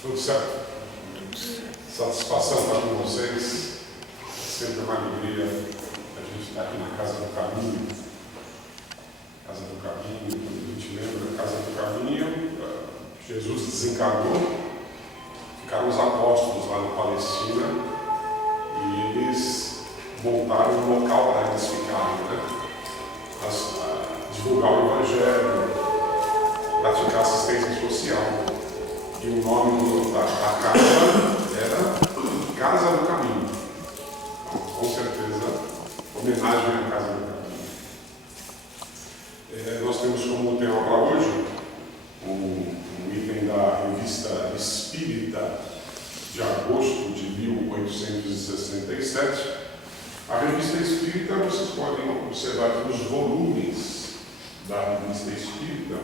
Tudo certo? Satisfação estar com vocês. Sempre uma alegria a gente estar aqui na Casa do Caminho. Casa do Caminho, quando a gente lembra da Casa do Caminho, Jesus desencarnou, ficaram os apóstolos lá na Palestina e eles montaram um local para eles ficarem, divulgar o Evangelho, praticar assistência social. E o nome da casa era Casa do Caminho. Então, com certeza, homenagem à Casa do Caminho. Nós temos como tema para hoje um item da Revista Espírita de agosto de 1867. A Revista Espírita, vocês podem observar aqui nos volumes da Revista Espírita.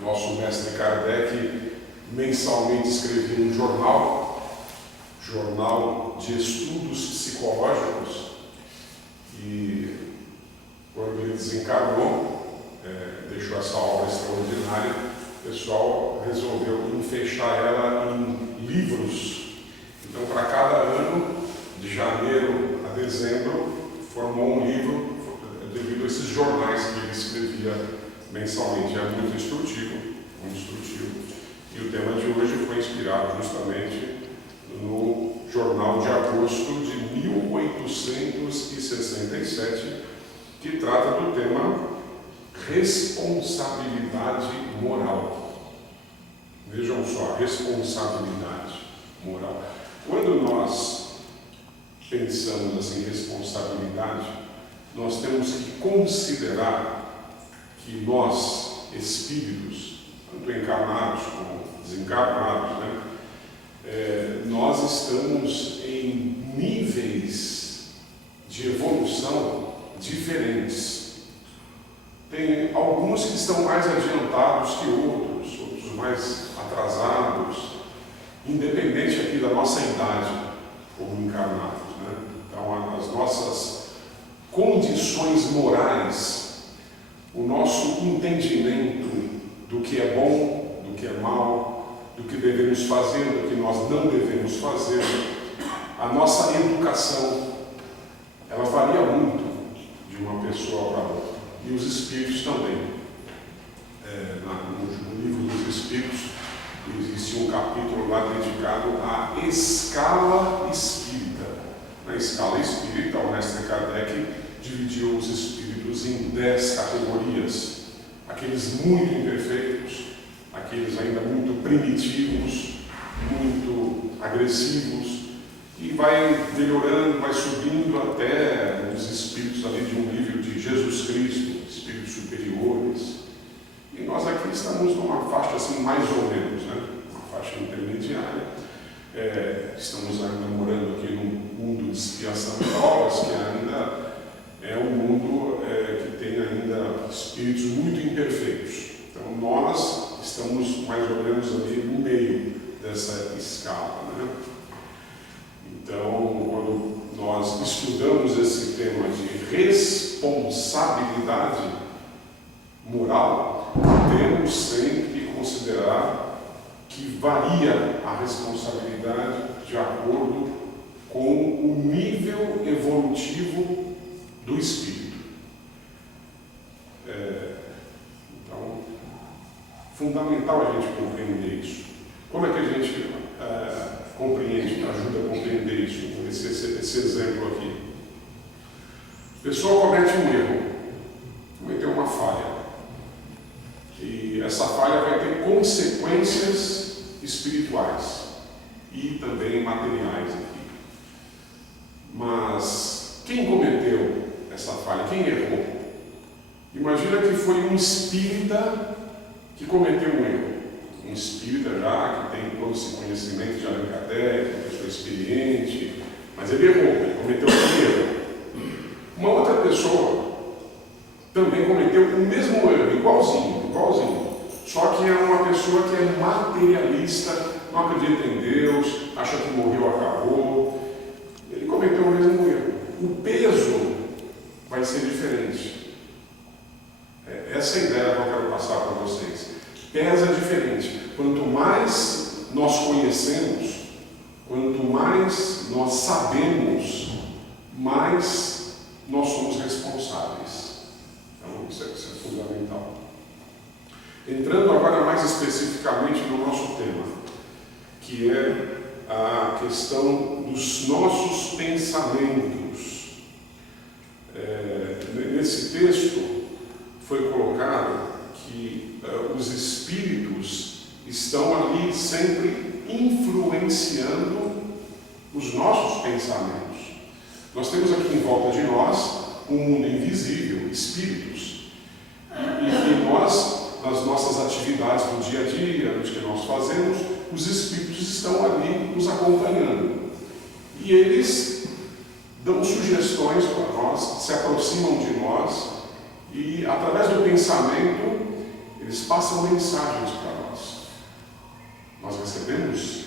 Nosso mestre Kardec mensalmente escrevia um jornal de estudos psicológicos, e quando ele desencarnou, deixou essa obra extraordinária, o pessoal resolveu fechar ela em livros. Então, para cada ano, de janeiro a dezembro, formou um livro devido a esses jornais que ele escrevia mensalmente. É muito instrutivo. E o tema de hoje foi inspirado justamente no jornal de agosto de 1867, que trata do tema responsabilidade moral. Vejam só, responsabilidade moral. Quando nós pensamos assim, responsabilidade, nós temos que considerar que nós, espíritos, tanto encarnados como desencarnados, nós estamos em níveis de evolução diferentes. Tem alguns que estão mais adiantados que outros mais atrasados, independente aqui da nossa idade como encarnados. Então, as nossas condições morais, o nosso entendimento do que é bom, do que é mal, do que devemos fazer, do que nós não devemos fazer, a nossa educação, ela varia muito de uma pessoa para outra. E os espíritos também. No livro dos Espíritos existe um capítulo lá dedicado à escala espírita. Na escala espírita, o mestre Kardec dividiu os espíritos em 10 categorias. Aqueles muito imperfeitos, aqueles ainda muito primitivos, muito agressivos, e vai melhorando, vai subindo até os espíritos ali de um nível de Jesus Cristo, espíritos superiores. E nós aqui estamos numa faixa assim, mais ou menos, uma faixa intermediária. Estamos ainda morando aqui num mundo de expiação de provas, que ainda é um mundo que tem ainda espíritos muito imperfeitos. Então nós estamos mais ou menos ali no meio dessa escala. Então, quando nós estudamos esse tema de responsabilidade moral, temos sempre que considerar que varia a responsabilidade de acordo com o nível evolutivo do espírito. Então, fundamental a gente compreender isso. Como é que a gente compreende, ajuda a compreender isso? Esse exemplo aqui. A pessoa comete um erro, cometeu uma falha. E essa falha vai ter consequências espirituais e também materiais aqui. Mas quem cometeu essa falha? Quem errou? Imagina que foi um espírita que cometeu um erro. Um espírita já que tem todo esse conhecimento de Allan Kardec, uma pessoa experiente, mas ele errou, ele cometeu um erro. Uma outra pessoa também cometeu o mesmo erro, igualzinho. Só que é uma pessoa que é materialista, não acredita em Deus, acha que morreu, acabou. Ele cometeu o mesmo erro. O peso vai ser diferente. Essa é a ideia que eu quero passar para vocês. Pesa diferente. Quanto mais nós conhecemos, quanto mais nós sabemos, mais nós somos responsáveis. Então, isso é fundamental. Entrando agora mais especificamente no nosso tema, que é a questão dos nossos pensamentos. Nesse texto foi colocado que os espíritos estão ali sempre influenciando os nossos pensamentos. Nós temos aqui em volta de nós um mundo invisível, espíritos, e nós, nas nossas atividades do dia a dia, no que nós fazemos, os espíritos estão ali nos acompanhando. E eles dão sugestões para nós, se aproximam de nós e, através do pensamento, eles passam mensagens para nós. Nós recebemos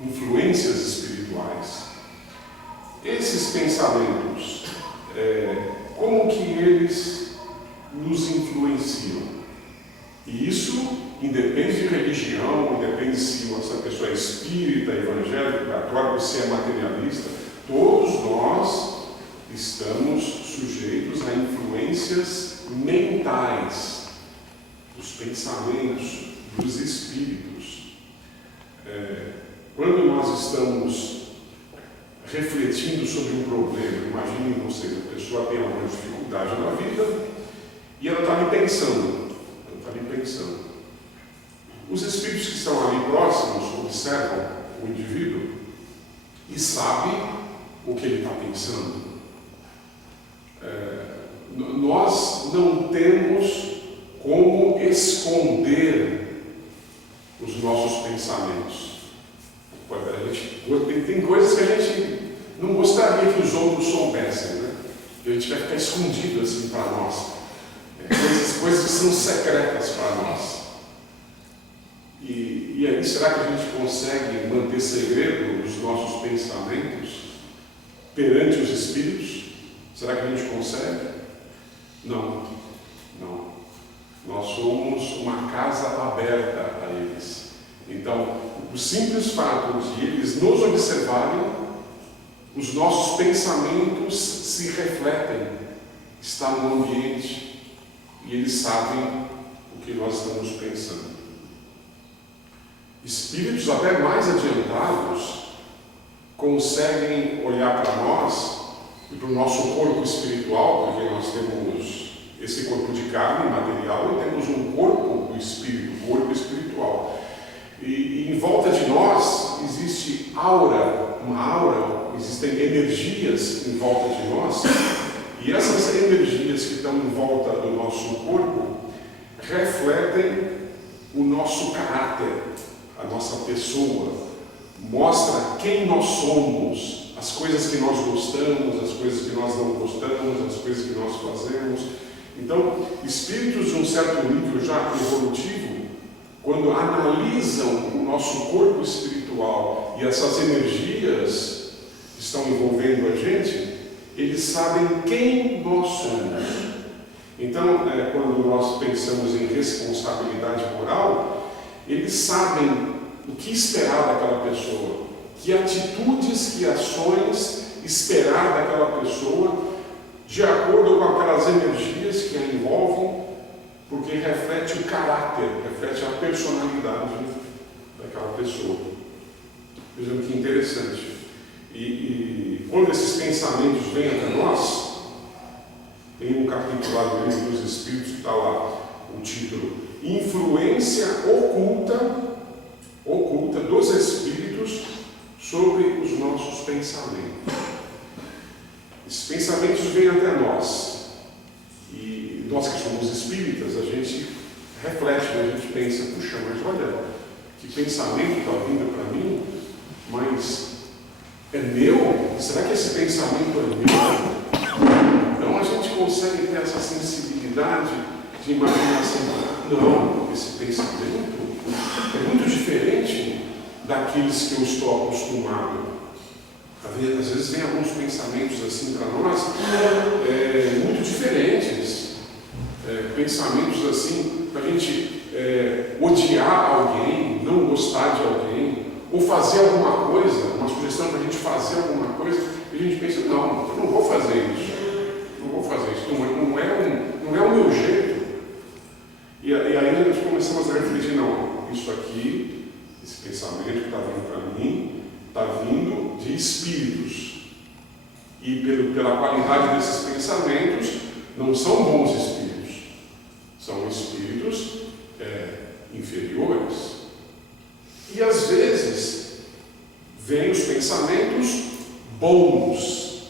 influências espirituais. Esses pensamentos, como que eles nos influenciam? E isso independe de religião, independe se essa pessoa é espírita, evangélica, católica, se é materialista. Todos nós estamos sujeitos a influências mentais, dos pensamentos, dos espíritos. Quando nós estamos refletindo sobre um problema, imagine, não sei, a pessoa tem alguma dificuldade na vida e ela está ali pensando. Os espíritos que estão ali próximos observam o indivíduo e sabem o que ele está pensando. Nós não temos como esconder os nossos pensamentos. Tem coisas que a gente não gostaria que os outros soubessem, né? A gente vai ficar escondido assim para nós. Coisas que são secretas para nós. E aí, será que a gente consegue manter segredo os nossos pensamentos perante os espíritos? Será que a gente consegue? Não. Nós somos uma casa aberta a eles. Então, o simples fato de eles nos observarem, os nossos pensamentos se refletem, está no ambiente e eles sabem o que nós estamos pensando. Espíritos até mais adiantados conseguem olhar para nós e para o nosso corpo espiritual, porque nós temos esse corpo de carne material e temos um corpo do espírito, corpo espiritual. E em volta de nós existe uma aura, existem energias em volta de nós, e essas energias que estão em volta do nosso corpo refletem o nosso caráter, a nossa pessoa, mostra quem nós somos, as coisas que nós gostamos, as coisas que nós não gostamos, as coisas que nós fazemos. Então, espíritos de um certo nível já evolutivo, quando analisam o nosso corpo espiritual e essas energias que estão envolvendo a gente, eles sabem quem nós somos. Então, quando nós pensamos em responsabilidade moral, eles sabem o que esperar daquela pessoa, que atitudes, que ações esperar daquela pessoa, de acordo com aquelas energias que a envolvem, porque reflete o caráter, reflete a personalidade daquela pessoa. Vejam que interessante. E quando esses pensamentos vêm até nós, tem um capítulo lá do Livro dos Espíritos que está lá, o título Influência oculta dos Espíritos sobre os nossos pensamentos. Esses pensamentos vêm até nós. E nós que somos espíritas, a gente reflete, a gente pensa, puxa, mas olha, que pensamento está vindo para mim, mas é meu? Será que esse pensamento é meu? Então a gente consegue ter essa sensibilidade de imaginação. Não, esse pensamento é muito diferente daqueles que eu estou acostumado. Às vezes vem alguns pensamentos assim para nós, muito diferentes. Pensamentos assim, para a gente odiar alguém, não gostar de alguém. ou fazer alguma coisa, uma sugestão para a gente fazer alguma coisa, e a gente pensa, não, eu não vou fazer isso, não é o meu jeito. E aí nós começamos a refletir, não, isso aqui, esse pensamento que está vindo para mim, está vindo de espíritos. E pela qualidade desses pensamentos, não são bons espíritos, são espíritos inferiores. E às vezes, vêm os pensamentos bons,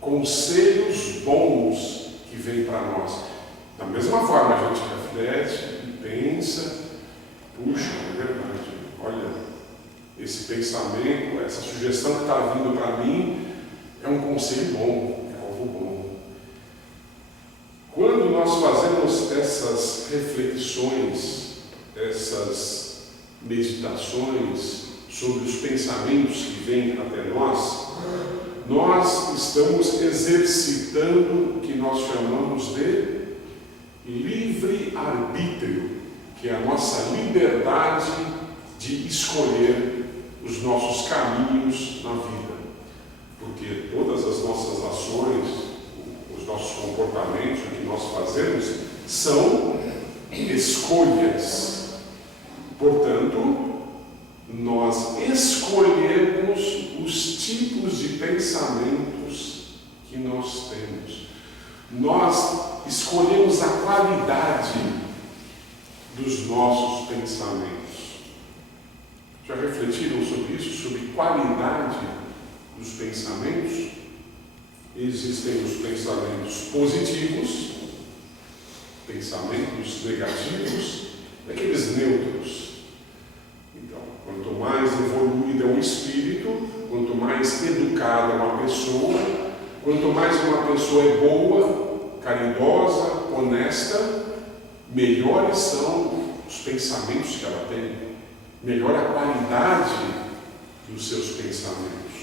conselhos bons que vêm para nós. Da mesma forma, a gente reflete e pensa, puxa, é verdade, olha, esse pensamento, essa sugestão que está vindo para mim, é um conselho bom, é algo bom. Quando nós fazemos essas reflexões, essas meditações sobre os pensamentos que vêm até nós estamos exercitando o que nós chamamos de livre-arbítrio, que é a nossa liberdade de escolher os nossos caminhos na vida. Porque todas as nossas ações, os nossos comportamentos, o que nós fazemos, são escolhas. Portanto, nós escolhemos os tipos de pensamentos que nós temos. Nós escolhemos a qualidade dos nossos pensamentos. Já refletiram sobre isso? Sobre qualidade dos pensamentos? Existem os pensamentos positivos, pensamentos negativos, e aqueles neutros. Então, quanto mais evoluído é um espírito, quanto mais educada é uma pessoa, quanto mais uma pessoa é boa, caridosa, honesta, melhores são os pensamentos que ela tem, melhor a qualidade dos seus pensamentos.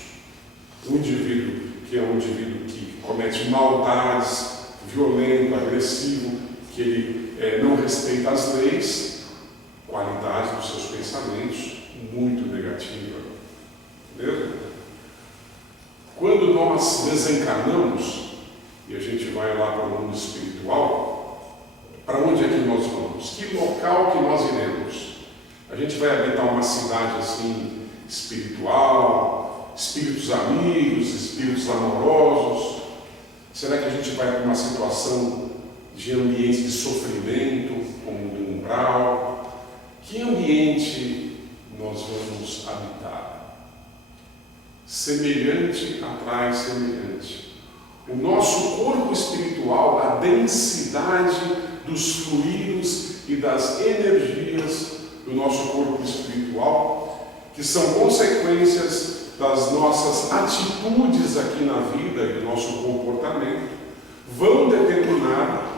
Um indivíduo que é um indivíduo que comete maldades, violento, agressivo, que ele não respeita as leis, qualidade dos seus pensamentos muito negativa. Entendeu? Quando nós desencarnamos e a gente vai lá para o mundo espiritual, para onde é que nós vamos? Que local que nós iremos? A gente vai habitar uma cidade assim espiritual, espíritos amigos, espíritos amorosos? Será que a gente vai para uma situação de ambiente de sofrimento, como do umbral? Que ambiente nós vamos habitar? Semelhante atrai semelhante. O nosso corpo espiritual, a densidade dos fluidos e das energias do nosso corpo espiritual, que são consequências das nossas atitudes aqui na vida e do nosso comportamento, vão determinar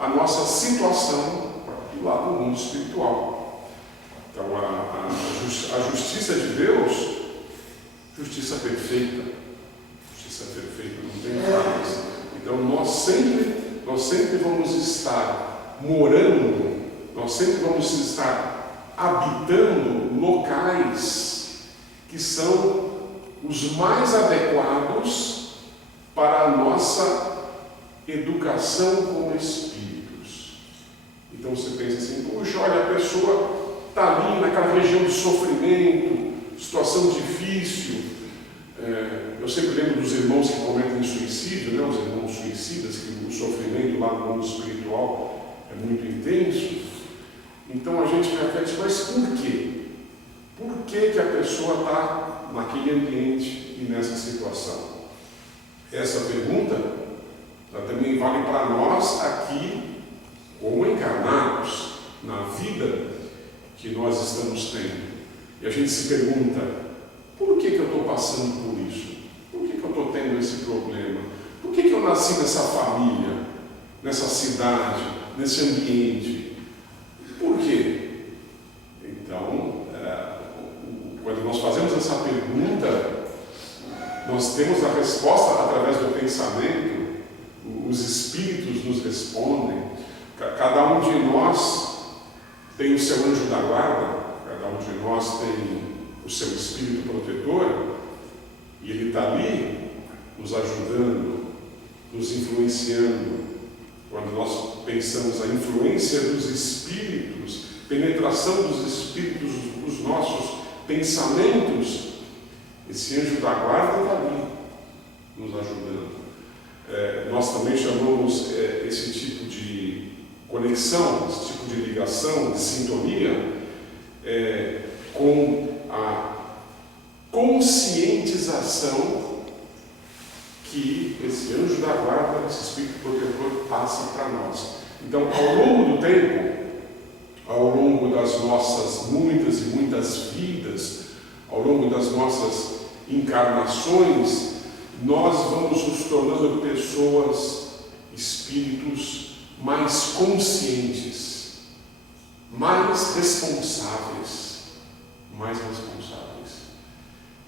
a nossa situação lá no mundo espiritual. Então, a justiça de Deus, justiça perfeita, não tem falhas. Então, nós sempre vamos estar morando, nós sempre vamos estar habitando locais que são os mais adequados para a nossa educação como espíritos. Então você pensa assim, puxa, olha, a pessoa está ali naquela região de sofrimento, situação difícil. Eu sempre lembro dos irmãos que cometem suicídio, né? Os irmãos suicidas, que o sofrimento lá no mundo espiritual é muito intenso. Então a gente reflete, mas por quê? Por que a pessoa está naquele ambiente e nessa situação? Essa pergunta ela também vale para nós aqui, como encarnados, na vida que nós estamos tendo. E a gente se pergunta, por que eu estou passando por isso? Por que eu estou tendo esse problema? Por que eu nasci nessa família, nessa cidade, nesse ambiente? Por quê? Então, quando nós fazemos essa pergunta, nós temos a resposta através do pensamento, os espíritos nos respondem, cada um de nós tem o seu anjo da guarda, cada um de nós tem o seu espírito protetor, e ele está ali nos ajudando, nos influenciando. Quando nós pensamos a influência dos espíritos, penetração dos espíritos, os nossos pensamentos, esse anjo da guarda está ali nos ajudando. Nós também chamamos esse tipo de conexão, esse tipo de ligação, de sintonia, com a conscientização que esse anjo da guarda, esse espírito protetor, passa para nós. Então, ao longo do tempo, ao longo das nossas muitas e muitas vidas, ao longo das nossas encarnações, nós vamos nos tornando pessoas, espíritos mais conscientes, mais responsáveis.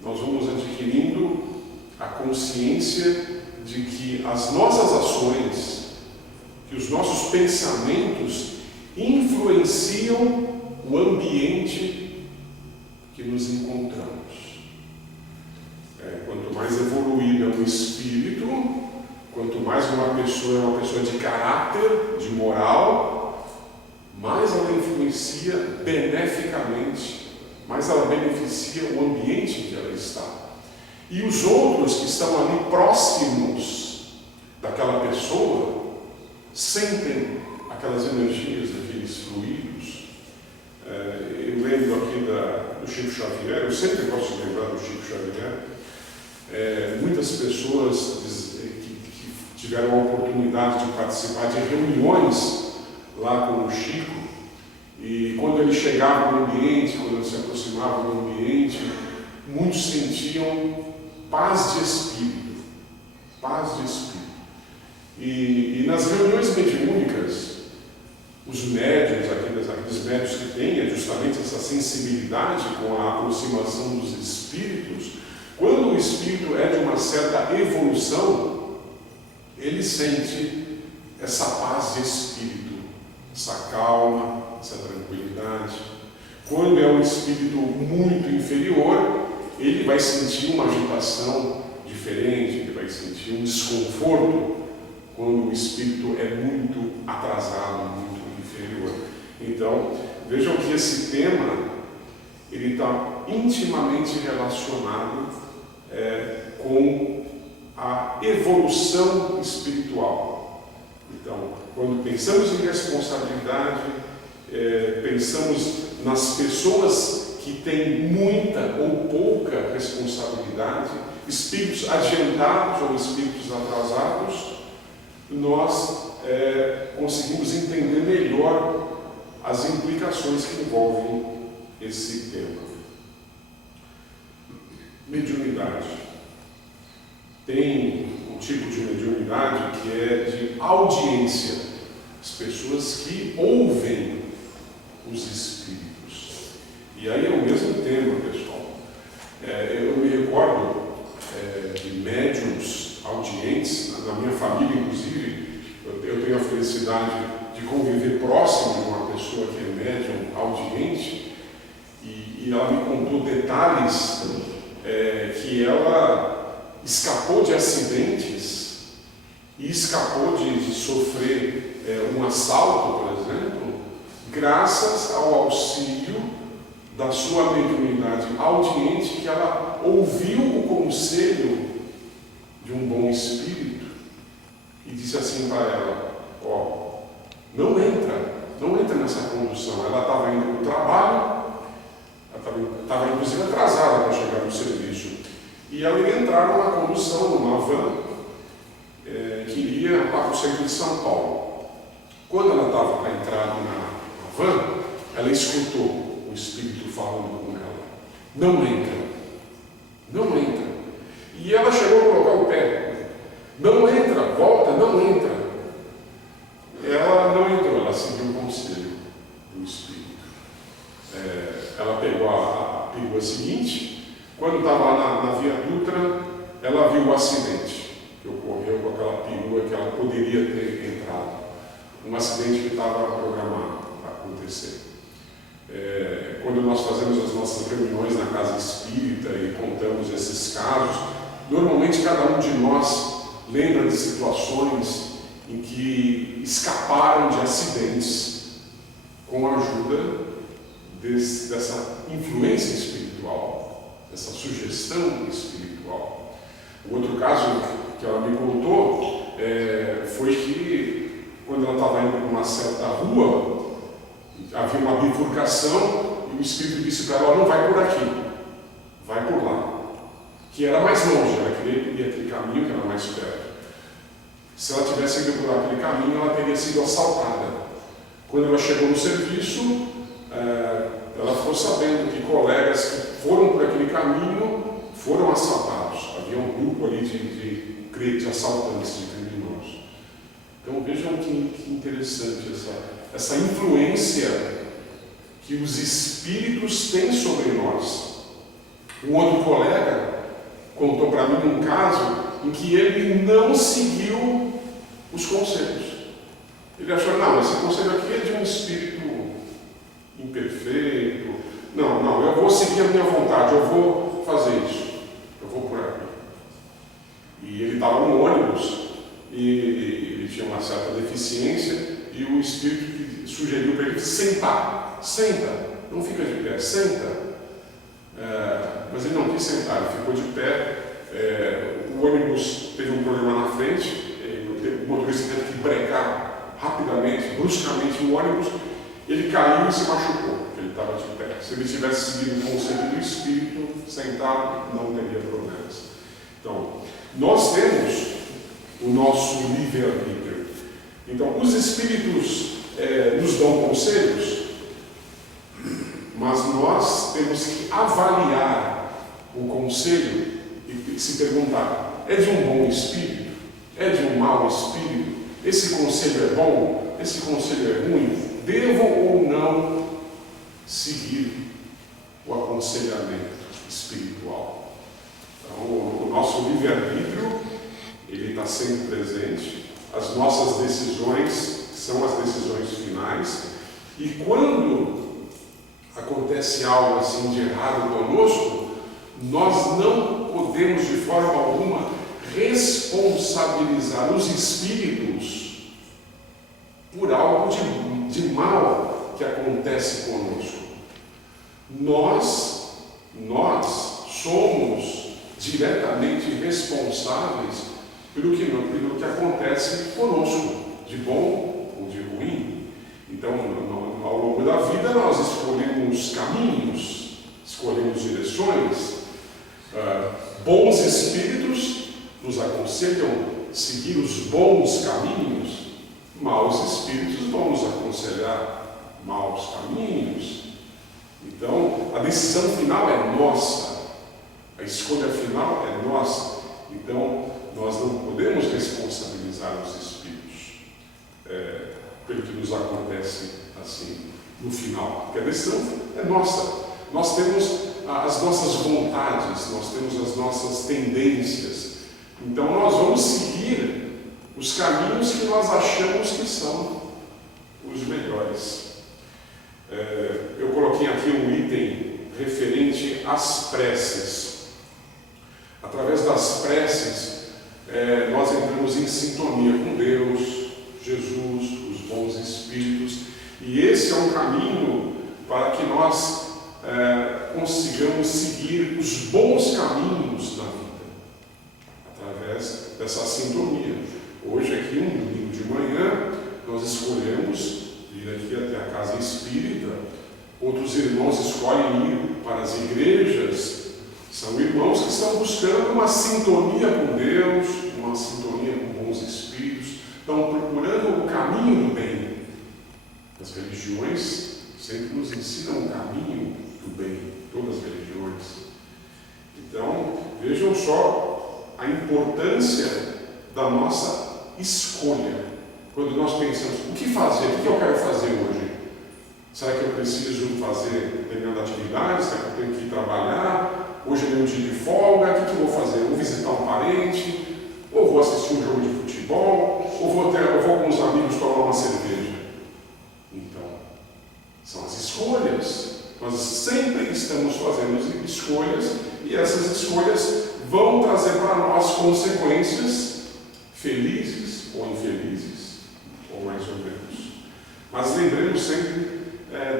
Nós vamos adquirindo a consciência de que as nossas ações, que os nossos pensamentos influenciam o ambiente que nos encontramos. Quanto mais evoluído é um espírito, quanto mais uma pessoa é uma pessoa de caráter, de moral, mais ela influencia beneficamente, mais ela beneficia o ambiente em que ela está. E os outros que estão ali próximos daquela pessoa sentem aquelas energias, aqueles fluidos. Eu lembro aqui do Chico Xavier, eu sempre gosto de lembrar do Chico Xavier. Muitas pessoas que tiveram a oportunidade de participar de reuniões lá com o Chico, e quando ele chegava no ambiente, quando ele se aproximava do ambiente, muitos sentiam paz de espírito. E nas reuniões mediúnicas, os médiuns, aqueles médiuns que têm justamente essa sensibilidade com a aproximação dos espíritos, quando o espírito é de uma certa evolução, ele sente essa paz de espírito, essa calma, essa tranquilidade. Quando é um espírito muito inferior, ele vai sentir uma agitação diferente, ele vai sentir um desconforto quando o espírito é muito atrasado, muito inferior. Então, vejam que esse tema ele está intimamente relacionado com a evolução espiritual. Então, quando pensamos em responsabilidade, pensamos nas pessoas que têm muita ou pouca responsabilidade, espíritos adiantados ou espíritos atrasados, nós conseguimos entender melhor as implicações que envolvem esse tema. Mediunidade. Tem um tipo de mediunidade que é de audiência, as pessoas que ouvem os espíritos. E aí é o mesmo tema, pessoal. Eu me recordo de médiuns audientes, na minha família, inclusive, eu tenho a felicidade de conviver próximo de uma pessoa que é médium audiente, e ela me contou detalhes que ela escapou de acidentes e escapou de sofrer um assalto, por exemplo, graças ao auxílio da sua mediunidade audiente, que ela ouviu o conselho de um bom espírito e disse assim para ela: não entra nessa condução. Ela estava indo para o trabalho, estava inclusive atrasada para chegar no serviço, e ela ia entrar numa condução, numa van, que iria lá para o centro de São Paulo. Quando ela estava para entrar na van, ela escutou o espírito falando com ela: não entra. E ela chegou a colocar o pé: não entra, volta, não entra. Ela não entrou, ela seguiu o conselho do espírito. Ela pegou a perua seguinte. Quando estava lá na Via Dutra, ela viu o acidente que ocorreu com aquela perua que ela poderia ter entrado. Um acidente que estava programado para acontecer. Quando nós fazemos as nossas reuniões na casa espírita e contamos esses casos, normalmente cada um de nós lembra de situações em que escaparam de acidentes com a ajuda dessa influência espiritual, dessa sugestão espiritual. O outro caso que ela me contou foi que quando ela estava indo para uma certa rua, havia uma bifurcação e o Espírito disse para ela: não vai por aqui, vai por lá, que era mais longe, ela queria ir aquele caminho que era mais perto. Se ela tivesse ido por aquele caminho, ela teria sido assaltada. Quando ela chegou no serviço, ela ficou sabendo que colegas que foram por aquele caminho foram assaltados. Havia um grupo ali de assaltantes, de criminosos. Então vejam que interessante essa influência que os espíritos têm sobre nós. Um outro colega contou para mim um caso em que ele não seguiu os conselhos. Ele achou: não, esse conselho aqui é de um espírito imperfeito. Não, eu vou seguir a minha vontade, eu vou fazer isso, eu vou por aqui. E ele estava no ônibus e ele tinha uma certa deficiência e o espírito sugeriu para ele sentar. Senta, não fica de pé, senta. Mas ele não quis sentar, ele ficou de pé. O ônibus teve um problema na frente, o motorista teve que brecar rapidamente, bruscamente o ônibus. Ele caiu e se machucou, porque ele estava de pé. Se ele tivesse seguido o conselho do espírito, sentado, não teria problemas. Então, nós temos o nosso livre-arbítrio. Então, os espíritos nos dão conselhos, mas nós temos que avaliar o conselho e se perguntar: é de um bom espírito? É de um mau espírito? Esse conselho é bom? Esse conselho é ruim? Devo ou não seguir o aconselhamento espiritual? Então, o nosso livre-arbítrio, ele está sempre presente. As nossas decisões são as decisões finais. E quando acontece algo assim de errado conosco, nós não podemos de forma alguma responsabilizar os espíritos por algo de mal que acontece conosco. Nós somos diretamente responsáveis pelo que acontece conosco, de bom ou de ruim. Então, ao longo da vida, nós escolhemos caminhos, escolhemos direções. Bons espíritos nos aconselham a seguir os bons caminhos. Maus espíritos vão nos aconselhar maus caminhos. Então, a decisão final é nossa, a escolha final é nossa. Então, nós não podemos responsabilizar os espíritos pelo que nos acontece assim no final, porque a decisão é nossa. Nós temos as nossas vontades, nós temos as nossas tendências. Então, nós vamos seguir os caminhos que nós achamos que são os melhores. Eu coloquei aqui um item referente às preces. Através das preces, nós entramos em sintonia com Deus, Jesus, os bons espíritos, e esse é um caminho para que nós consigamos seguir os bons caminhos na vida, através dessa sintonia. Hoje aqui, um domingo de manhã, nós escolhemos vir aqui até a casa espírita. Outros irmãos escolhem ir para as igrejas. São irmãos que estão buscando uma sintonia com Deus, uma sintonia com bons espíritos, estão procurando o caminho do bem. As religiões sempre nos ensinam o caminho do bem, todas as religiões. Então, vejam só a importância da nossa escolha. Quando nós pensamos, o que fazer? O que eu quero fazer hoje? Será que eu preciso fazer determinada atividade? Será que eu tenho que ir trabalhar? Hoje é meu dia de folga, o que eu vou fazer? Vou visitar um parente? Ou vou assistir um jogo de futebol? Ou vou com os amigos tomar uma cerveja? Então, são as escolhas. Nós sempre estamos fazendo escolhas e essas escolhas vão trazer para nós consequências felizes ou infelizes, ou mais ou menos. Mas lembremos sempre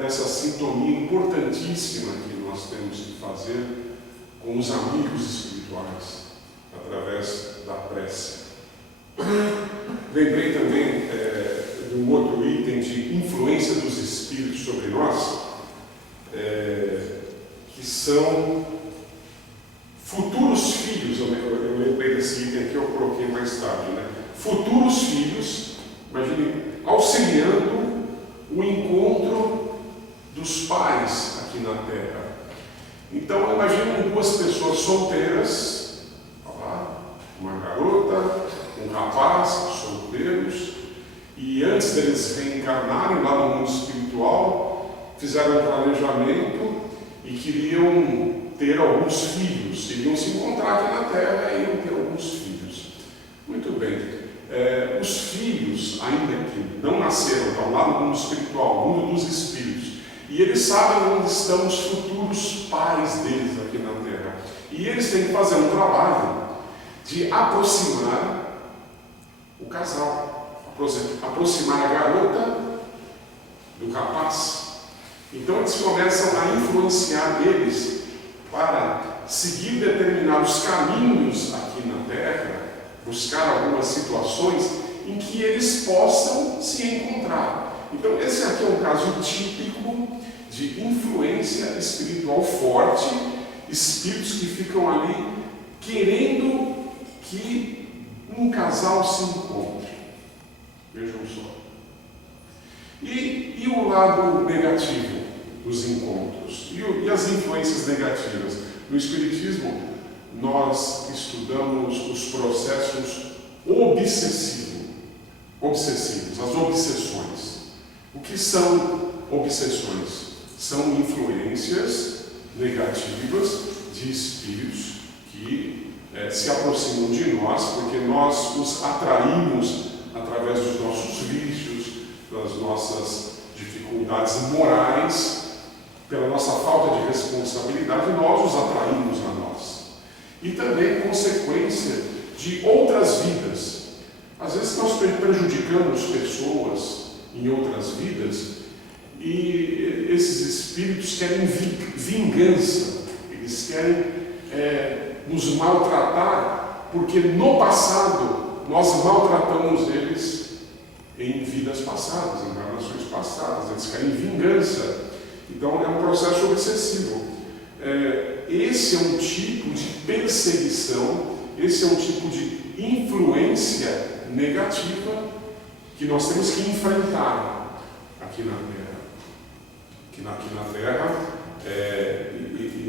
dessa sintonia importantíssima que nós temos que fazer com os amigos espirituais, através da prece. Lembrei também de um outro item de influência dos Espíritos sobre nós, que são futuros filhos. Eu lembrei desse item aqui, eu coloquei mais tarde, né? Futuros filhos, imagine, auxiliando o encontro dos pais aqui na Terra. Então, imagine duas pessoas solteiras, uma garota, um rapaz, solteiros, e antes deles reencarnarem lá no mundo espiritual, fizeram um planejamento e queriam ter alguns filhos, iriam se encontrar aqui na Terra e iriam ter alguns filhos. Muito bem. Os filhos, ainda que não nasceram, estão lá no mundo espiritual, no mundo dos espíritos, e eles sabem onde estão os futuros pais deles aqui na Terra. E eles têm que fazer um trabalho de aproximar o casal, aproximar a garota do rapaz. Então eles começam a influenciar eles para seguir determinados caminhos aqui na Terra, buscar algumas situações em que eles possam se encontrar. Então esse aqui é um caso típico de influência espiritual forte, espíritos que ficam ali querendo que um casal se encontre. Vejam só. E o lado negativo dos encontros? E as influências negativas? No Espiritismo, nós estudamos os processos obsessivos, as obsessões. O que são obsessões? São influências negativas de espíritos que se aproximam de nós, porque nós os atraímos através dos nossos vícios, das nossas dificuldades morais, pela nossa falta de responsabilidade, nós os atraímos a nós. E também consequência de outras vidas. Às vezes nós prejudicamos pessoas em outras vidas e esses espíritos querem vingança, eles querem nos maltratar, porque no passado nós maltratamos eles em vidas passadas, em encarnações passadas, eles querem vingança. Então é um processo obsessivo. Esse é um tipo de perseguição, esse é um tipo de influência negativa que nós temos que enfrentar aqui na Terra. Aqui na Terra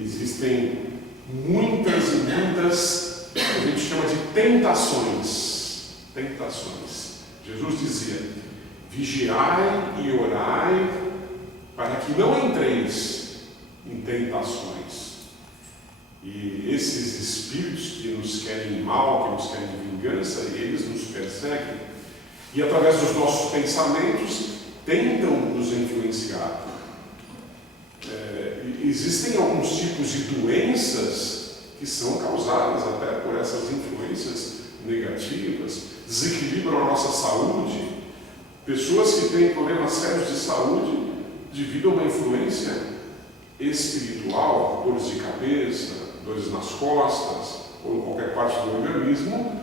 existem muitas e muitas, a gente chama de tentações. Jesus dizia: vigiai e orai para que não entreis em tentações. E esses espíritos que nos querem mal, que nos querem vingança, eles nos perseguem e através dos nossos pensamentos tentam nos influenciar. Existem alguns tipos de doenças que são causadas até por essas influências negativas, desequilibram a nossa saúde. Pessoas que têm problemas sérios de saúde devido a uma influência espiritual, dores de cabeça, dores nas costas ou em qualquer parte do organismo,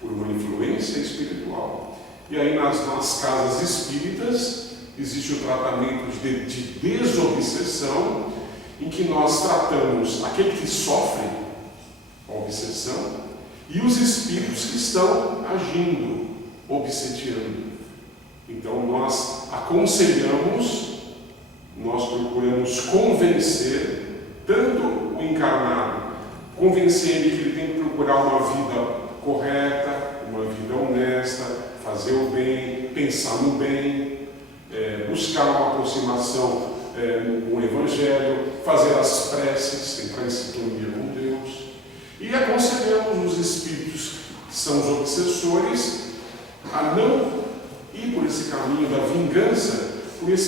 por uma influência espiritual. E aí nas casas espíritas existe o tratamento de desobsessão, em que nós tratamos aquele que sofre a obsessão e os espíritos que estão agindo, obsediando. Então nós aconselhamos, nós procuramos convencer tanto o encarnado, convencer ele que ele tem que procurar uma vida correta, uma vida honesta, fazer o bem, pensar no bem, buscar uma aproximação com o Evangelho, fazer as preces, entrar em sintonia com Deus. E aconselhamos os espíritos que são os obsessores a não ir por esse caminho da vingança,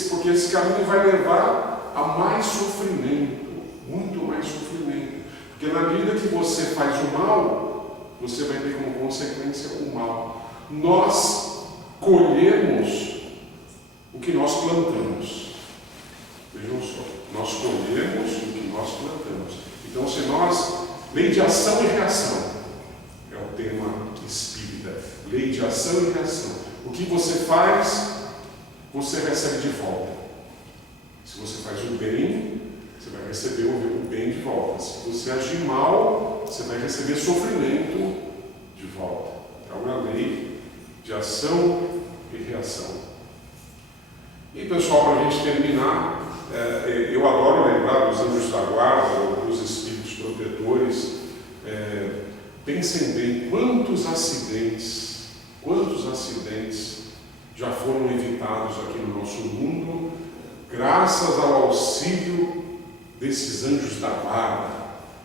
porque esse caminho vai levar a mais sofrimento, muito mais sofrimento. Porque na medida que você faz o mal, você vai ter como consequência o mal. Nós colhemos o que nós plantamos. Vejam só, nós colhemos o que nós plantamos. Então, se nós, lei de ação e reação, é o tema espírita, lei de ação e reação. O que você faz, você recebe de volta. Se você faz o bem, você vai receber o bem de volta. Se você agir mal, você vai receber sofrimento de volta. É uma lei de ação e reação. E pessoal, para a gente terminar, eu adoro lembrar dos anjos da guarda, dos espíritos protetores. Pensem bem quantos acidentes já foram evitados aqui no nosso mundo, graças ao auxílio desses anjos da guarda,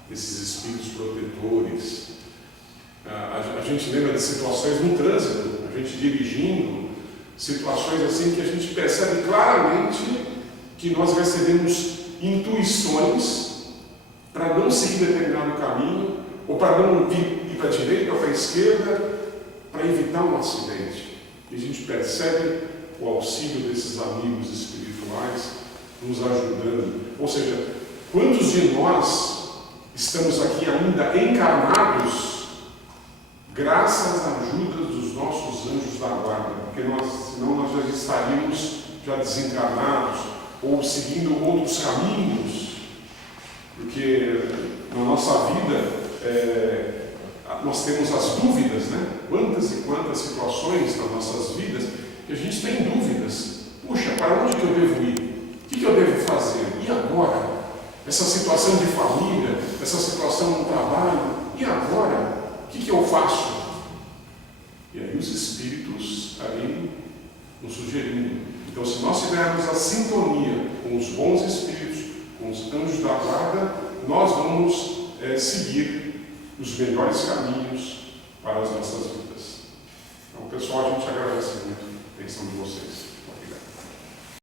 desses espíritos protetores. A gente lembra de situações no trânsito, a gente dirigindo, situações assim que a gente percebe claramente que nós recebemos intuições para não seguir determinado caminho, ou para não ir para a direita ou para a esquerda, para evitar um acidente. E a gente percebe o auxílio desses amigos espirituais nos ajudando. Ou seja, quantos de nós estamos aqui ainda encarnados graças à ajuda dos nossos anjos da guarda? Porque senão nós já estaríamos já desencarnados ou seguindo outros caminhos. Porque na nossa vida nós temos as dúvidas, né? Quantas e quantas situações nas nossas vidas que a gente tem dúvidas. Puxa, para onde que eu devo ir? O que eu devo fazer? E agora? Essa situação de família, essa situação no trabalho, e agora? O que eu faço? E aí os espíritos ali nos sugerindo. Então, se nós tivermos a sintonia com os bons espíritos, com os anjos da guarda, nós vamos seguir os melhores caminhos,